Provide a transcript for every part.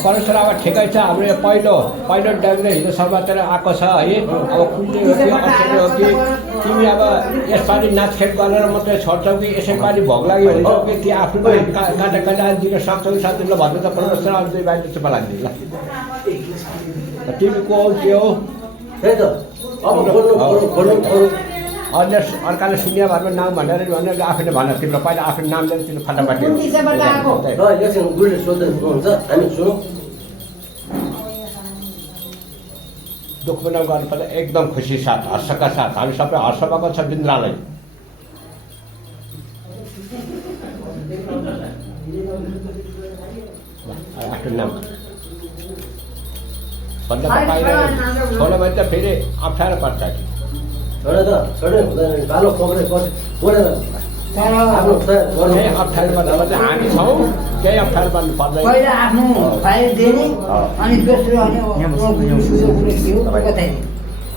परमेश्वर अब ठिकै छ हाम्रो पहिलो डाइरेक्ट हिजो सर्वतिर आएको छ है। अब कुन चाहिँ हो कि अक्षर हो कि तिमी अब यसपालि नाचखेट गरेर मात्रै छोड्छौ कि यसैपालि भोग लागि हुन्छौ कि कि आफ्नो काटा दिन सक्छौ कि सक्दैनौ भन्नु त परमेश्वर अब दुई बाहिर चुप लाग्दैन ल। तिमी को हौ के हो त्यही त अब अन्य अर्काले सुनिया भरमा नाम भनेर आफूले भन तिम्रो पहिला आफ्नो नाम लिएर तिम्रो फटाफट एकछिन गुरुले सोध्दै हुनुहुन्छ हामी सुनौँ। दुःख पनि गर्नुपर्छ एकदम खुसी साथ हर्षका साथ हामी सबै हर्ष भएको छ बिन्द्रालाई। आफ्नो नाम भन्दा त पाइरहेको छोड्यो भने त फेरि अप्ठ्यारो पर्छ कि छोडे त छोडे हुँदैन बालो पक्रे पछि छोडेर अप्ठ्यारो भन्दा चाहिँ हामी छौँ केही अप्ठ्यारो पर्नु पर्दैन। पहिला आफ्नो फाइल दिने अनि दोस्रो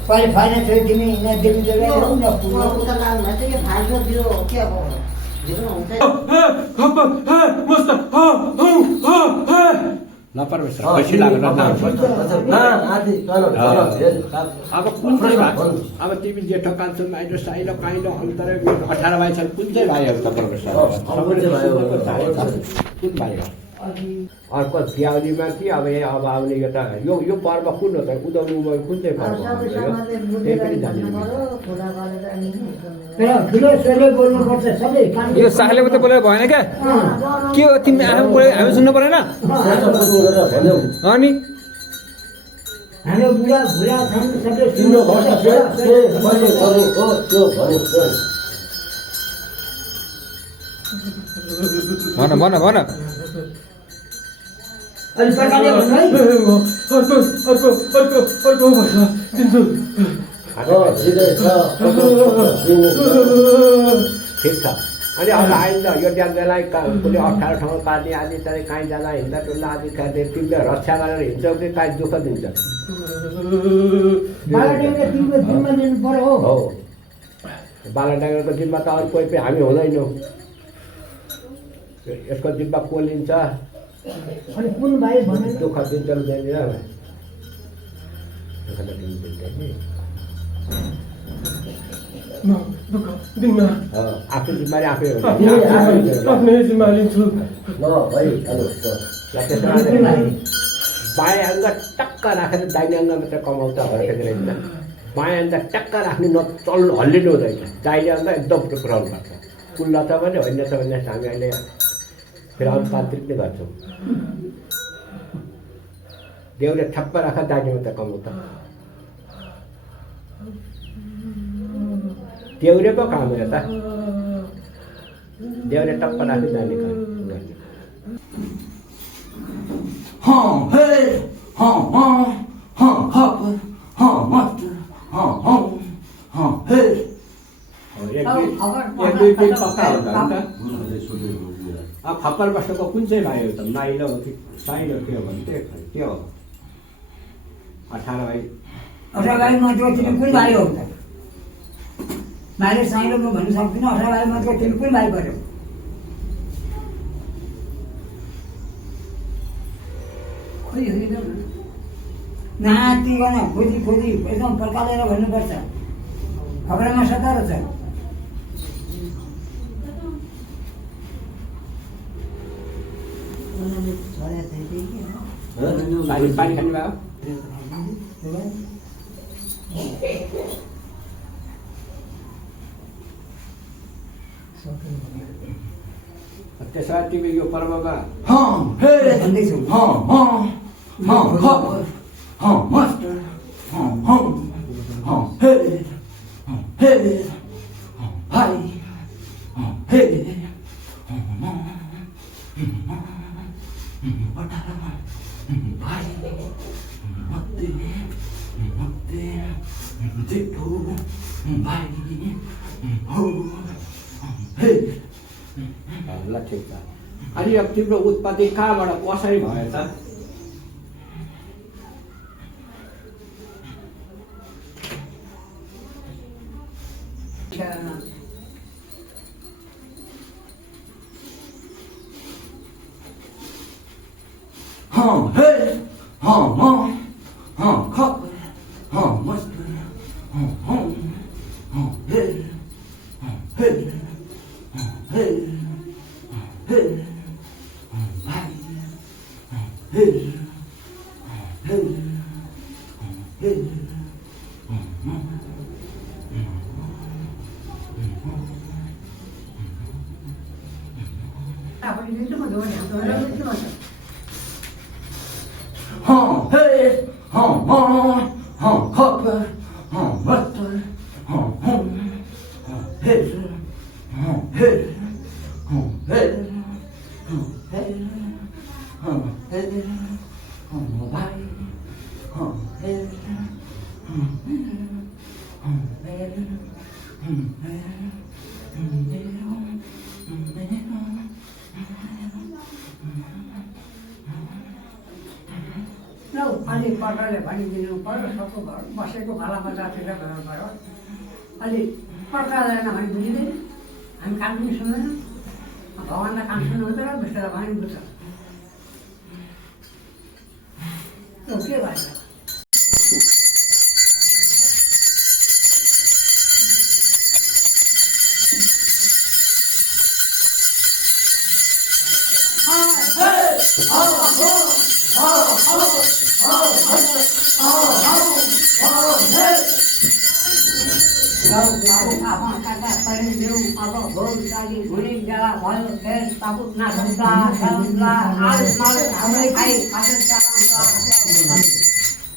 पहिले फाइल छोडी तिमी ल परमेश्वर खुसी लागेर अब कुन चाहिँ भाइ अब तिमी जेठो कान्छो माइलो साइलो काइलो अन्तर 18 भाइ छन् कुन चाहिँ भाइहरू त परमेश्वर कुन भाइ हो अर्को दिवालीमा कि अब अब आउने यो त यो पर्व कुन हो त उदाउनु कुन चाहिँ पर्व त्यही पनि यो साखले मात्रै बोलेर भएन क्या के हो तिमी आफू बोले हामी सुन्नु परेन अनि हाम्रो बुढा बुढा छन् सबै तिम्रो भाषा मैले गरेको त्यो भनेको भन अनि प्रकारले भन्नु है अर्को भाषा दिन्छु ठिक छ। अनि अब आइन्दा यो ड्याङ्गालाई कुनै 18 ठाउँमा पार्ने आदि तर काहीँ जाँदा हिँड्दा टुल्दा आदि खाँदै तिमीले रक्षा गरेर हिँड्छौ कि काहीँ दुःख दिन्छ हो बालाडाँगरको जिम्मा त अरू कोही पनि हामी हुँदैनौँ यसको जिम्मा को लिन्छ अनि कुन भाइ भन्नु दुःख दिन्छ दिँदैन दुःख त दिन्छ नि आफ्नो जिम्मेवारी आफै हो आफ्नै जिम्मा लिन्छु बायाँ अङ्ग टक्क राखेर दाहिने अङ्ग मात्रै कमाउँछ फर्केर बायाँ अङ्ग टक्क राख्ने नचल्नु हल्लिनु हुँदैन दाहिने अङ्ग एकदम पुऱ्याउनु पर्छ कुल्ला छ भने होइन छ भने हामी अहिले फेरि अरू तान्त्रिक नै गर्छौँ देउले ठप्प राखेर दाहिने मात्रै कमाउँछ देउरे पो काम हो यता देउरे टप्प राख्यो जाने काम गर्ने खप्पर बस्नुको कुन चाहिँ भाइ हो त माइलो हो कि साइलो के हो भने के हो 18 भाइ 18 भाइ मात्र तिमी कुन भाइ हो त मैले साइलो म भन्नु सक्दिनँ 18 भाइ मात्र तिमी कुन भाइ पर्यो खोइ होइन नाति गर्न खोजी एकदम पड्कालेर भन्नुपर्छ खबरमा सतारो छ पानी खाने भयो त्यसो भए तिमी यो पर्वमा भन्दैछु ल ठिक छ अनि अब तिम्रो उत्पत्ति कहाँबाट कसरी भयो त अलि पर्दाले भनिदिनु पर्यो सबको घर बसेको भालामा जातिर भयो अलि पर्दा जाएन भने बुझिँदैन हामी काम पनि सुन्दैन भगवान्लाई काम सुन्नु हुँदैन विष्णुलाई भने बुझ्छ के भयो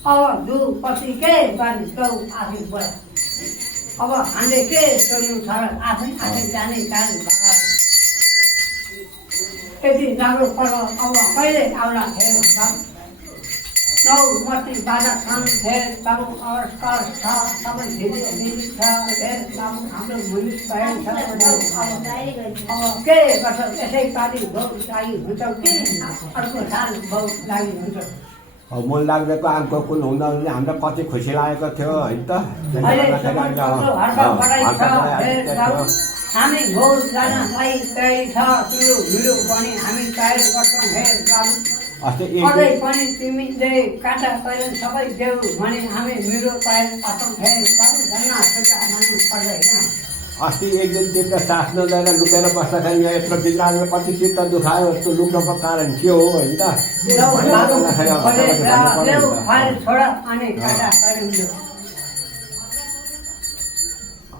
अब दुपछि के गर्ने गौ आफै भयो अब हामीले के छोड्यौँ छ आफै आफै जाने जाने यति राम्रो पर्व अब कहिले आउला फेर नौ मस्ती बाजा छन् फेर बाबु अवस्था छ सबै ढिली छ फेर बाबु हाम्रो मुनिस भएन छ अब के गर्छ यसै पालि भाउ लागि हुन्छ कि अर्को साल भाउ लागि हुन्छ अब मन लाग्दाको आमको कुल हुँदा हुँदै हामीलाई कति खुसी लागेको थियो होइन त हामी भोज जानलाई तयारी छ त्यो भिडियो पनि हामी तयार गर्छौँ हे बाबु अझै पनि तिमीले काटा पहिला सबै देऊ भने हामी मिरो तयार गर्छौँ हे बाबु धन्ना सोचा मान्नु पर्दैन अस्ति एक दिन तिम्रो सास नजाएर लुकेर बस्दाखेरि यहाँ यत्रो बिग्राएर कति चित्त दुखायो यस्तो लुक्नको कारण के हो होइन त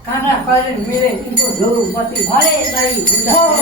काँटा कहिले मिले तिम्रो धुउ बत्ती भरे हुन्छ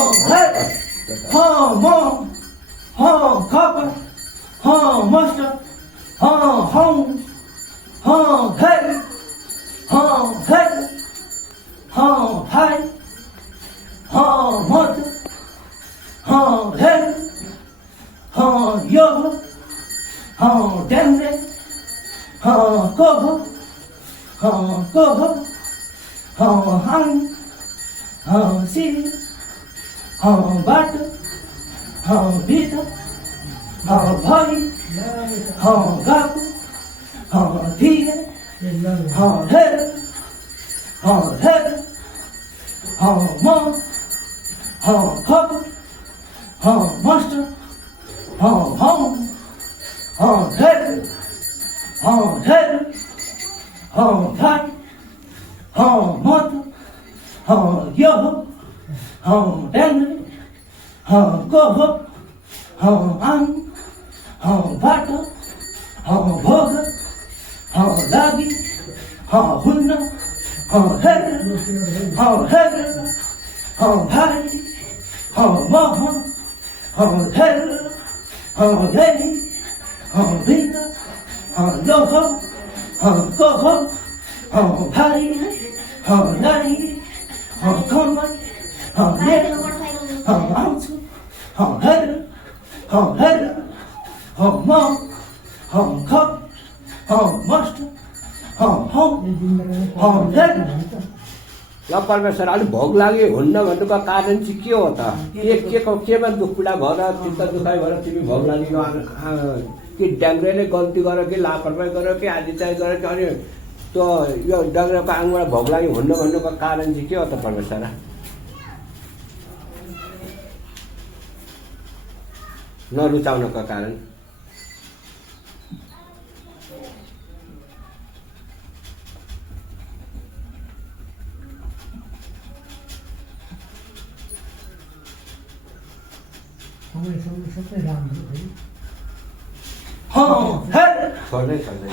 ल परमेश्वर अलिक भोग लाग्यो हुन्न भन्नुको कारण चाहिँ के हो त केमा दुःख पीडा भएर चित्त दुखाइ भएर तिमी भोग लाग्नु कि ड्याङ्ग्रेले गल्ती गर कि लापरवाही गर कि आदित्य गर कि अनि त्यो यो ड्याङ्ग्रेको आङबाट भोग लाग्यो हुन्न भन्नुको कारण चाहिँ के हो त परमेश्वर नरुचाउनको कारण सबै राम्रो है छोड्दै छोड्दै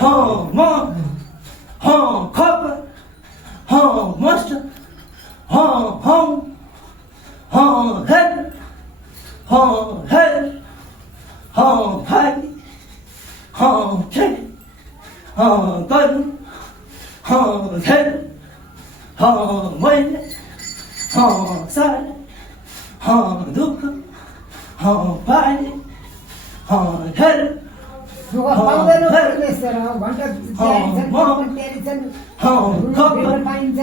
दुःख पाउँदैन परमेश्वर घन्टा टेरिछन् पाइन्छ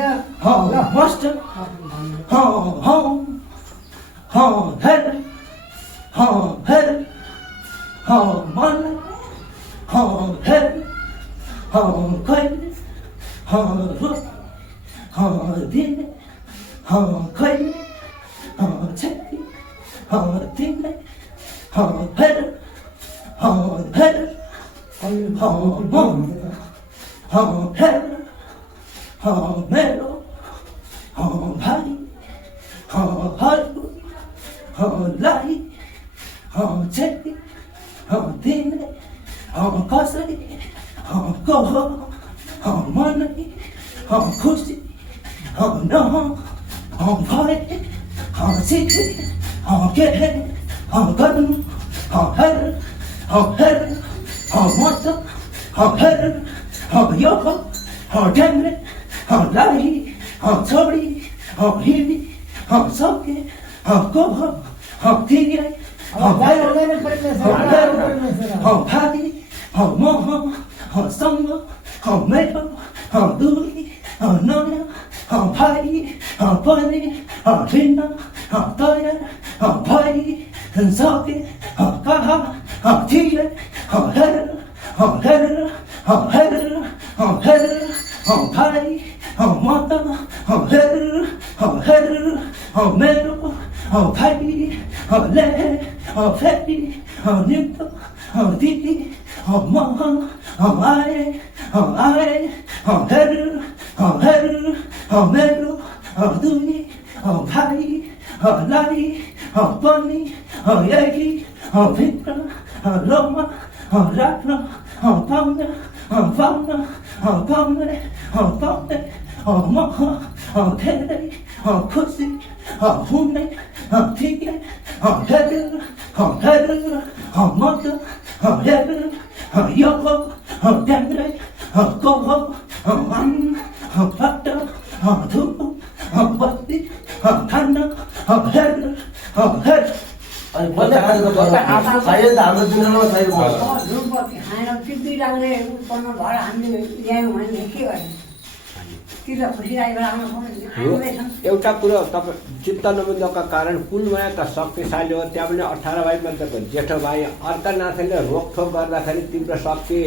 एउटा कुरो तपाईँ चित्त नबुझ्नुका कारण कुलमाया त शक्तिशाली हो त्यहाँ पनि 18 भाइ मध्येको जेठो भाइ अर्कनाथले रोकथोक गर्दाखेरि तिम्रो शक्ति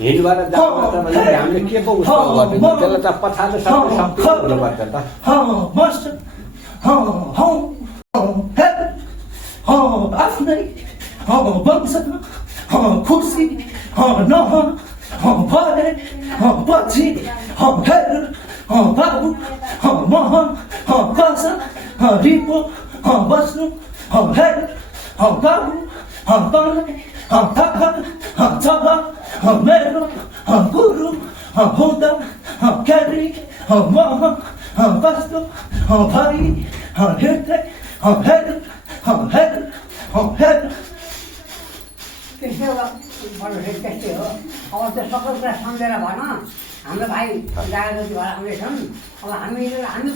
हिँडबाट जानुपर्छ भने हामीले के पो उसो गर्दिन्छ त्यसलाई त पछाडि शक्ति हुनुपर्छ त आफ्नै वंशमा खुसी भरे पछि बाबु कस रिपो बस्नु बाबु मेरो गुरु हुँदा क्यारी म कस्तो भई हिँड्दै head, head, head. त्यस्तै हो भन्दाखेरि त्यस्तै हो अब त्यो सबै कुरा सम्झेर भन हाम्रो भाइ जागृति भएर आउँदैछन् अब हामी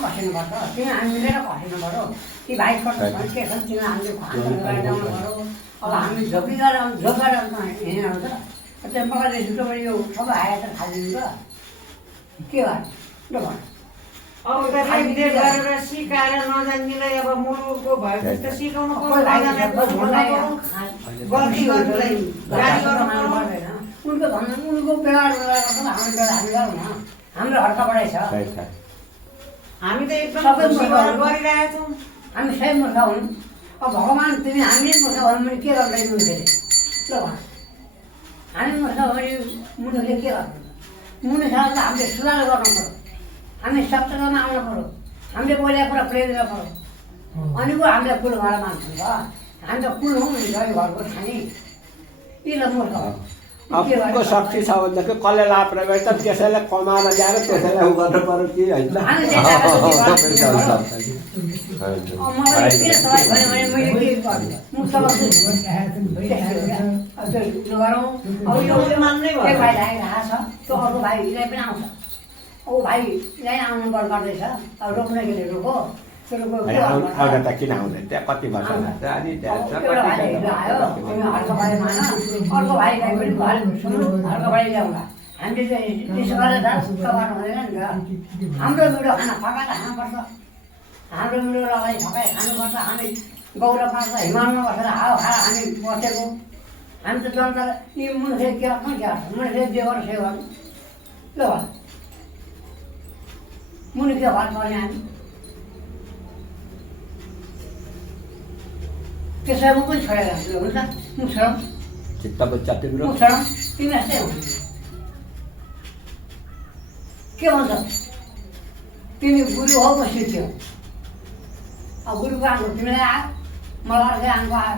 कसिनुपर्छ किन हामी मिलेर कसिनु पऱ्यो ती भाइ कट्छ के छन् तिनीहरू हामीले लगाएर जानु पऱ्यो अब हामी झोकेर हिँडेर हुन्छ त्यो प्रकारले झुटो यो सबै आएर खालिदिनु त के गर्नु ल भन अब हामीले गरेर सिकाएर नजान्नेलाई अब मुलुकको भएपछि त सिकाउनु गल्ती गर्नुलाई गाली गर्नु पर्दैन उनको भन्नु उनको व्यवहार हाम्रो हड्काबाटै छ हामी त एकदम खुसी भएर गरिरहेका छौँ हामी सबै मूर्ख हुन् अब भगवान् तिमी हामीले मूर्ख भयौँ भने के गर्दै मुनुले ल भन हामी मूर्ख भयो भने मुनुले के गर्नु मुनुसँग त हामीले सुधार गर्नु पऱ्यो हामी सत्यतामा आउनु पऱ्यो हामीले बोलेको कुरा प्रेरित पऱ्यो अनि पो हामीले कुल घर मान्छौँ त हामी त कुल हौँ नि घरको खाने के ल मूर्ख अब कुनको शक्ति छ भनेदेखि कसले लाभ रहेछ त्यसैलाई कमाएर ल्याएर त्यसैलाई उ गर्नु पऱ्यो कि होइन मलाई के सवाल भयो भने मैले के गर्नु म सबैले गरौँ अब यो मान्नै भयो भाइ आइरहेको छ त्यो अर्को भाइलाई पनि आउँछ ओ भाइलाई आउनु गर्दैछ अब रोक्न गेले रोको अगाडि त किन आउँदैन त्यहाँ कति वर्ष लाग्छ अनि एउटा भाइ आयो अर्को भाइ मान अर्को भाइलाई पनि घर सुन्नु अर्को भाइ ल्याउँला हामीले चाहिँ त्यसो गरेर गर्नु हुँदैन नि त हाम्रो मिठो खाना फकाएर खानुपर्छ हाम्रो मिठो लगाइ फकाइ खानुपर्छ हामी गौरव पार्छ हिमालमा बसेर हावा खाएर हामी बसेको हामी त जनता यी मुनुखे के गर्छ के गर्छ मुनुखे जे गर्छ त्यो गर्नु ल भन मुनि के भन्छ भने हामी त्यसै म पनि छोडेर हुन्छ म छोडौँ चित्त बच्चा तिम्रो म छोडौँ तिमी यस्तै हो के भन्छ तिमी गुरु हो म शिष्य हो अब गुरुको आएको तिमीलाई आयो मलाई अर्कै आएको आयो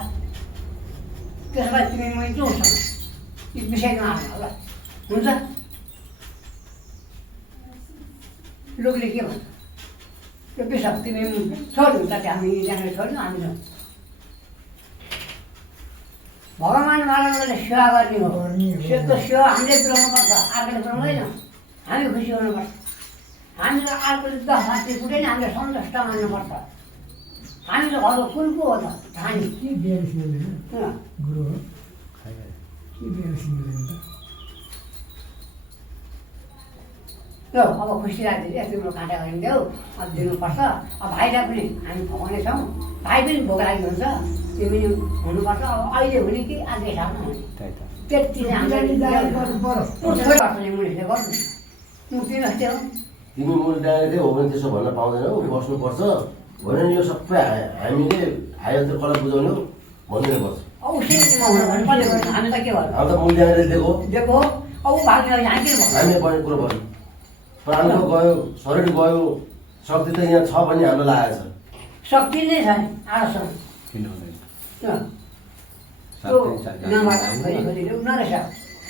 त्यसलाई तिमी म जोड्छ यो विषयमा आएको होला हुन्छ लोकले के भन्छ त्यो विषय तिमी छोड्नु त हामी यिनीहरू छोड्नु हामी भगवान् मानवले सेवा गर्ने हो त्यो सेवा हामीले पुऱ्याउनुपर्छ अर्कोले पुऱ्याउँदैन हामी खुसी हुनुपर्छ हामीले अर्कोले 10 हात पुग्यो नि हामीले सन्तुष्ट मान्नुपर्छ हामी त घरको कुलको हो त हामी ल अब खुसी लाग्छ तिम्रो काँटा गरिदेऊ अब दिनुपर्छ अब भाइलाई पनि हामी फकाउनेछौँ भाइ पनि भोग लागि हुन्छ तिमी हुनुपर्छ अब अहिले हुने कि आज हिसाबमा हुने त्यति मुनिले गर्नु मुक्ति जस्तै हो तिमी मूल डाइरेक्टै हो भने त्यसो भन्न पाउँदैनौ बस्नुपर्छ भने यो सबै हामीले आयो त कसलाई बुझाउनु भनिदिनुपर्छ अब उसले हुनु भने कसले गर्नु हामी त के गर्नु हामी त मूल डाइरेक्ट दिएको अब भाग्ने यहाँ के भन्नु हामी पनि कुरो भयो प्राणको गयो शरीर गयो शक्ति त यहाँ छ भन्ने हाम्रो लागेको छ शक्ति नै छ नि आजसम्म किन हुँदैन नरहेछ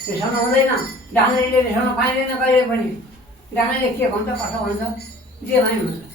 रिसाउनु हुँदैन डाङ्ग्रीले रिसाउनु पाइँदैन कहिले पनि डाङ्ग्रीले के भन्छ कसो भन्छ जे पनि हुन्छ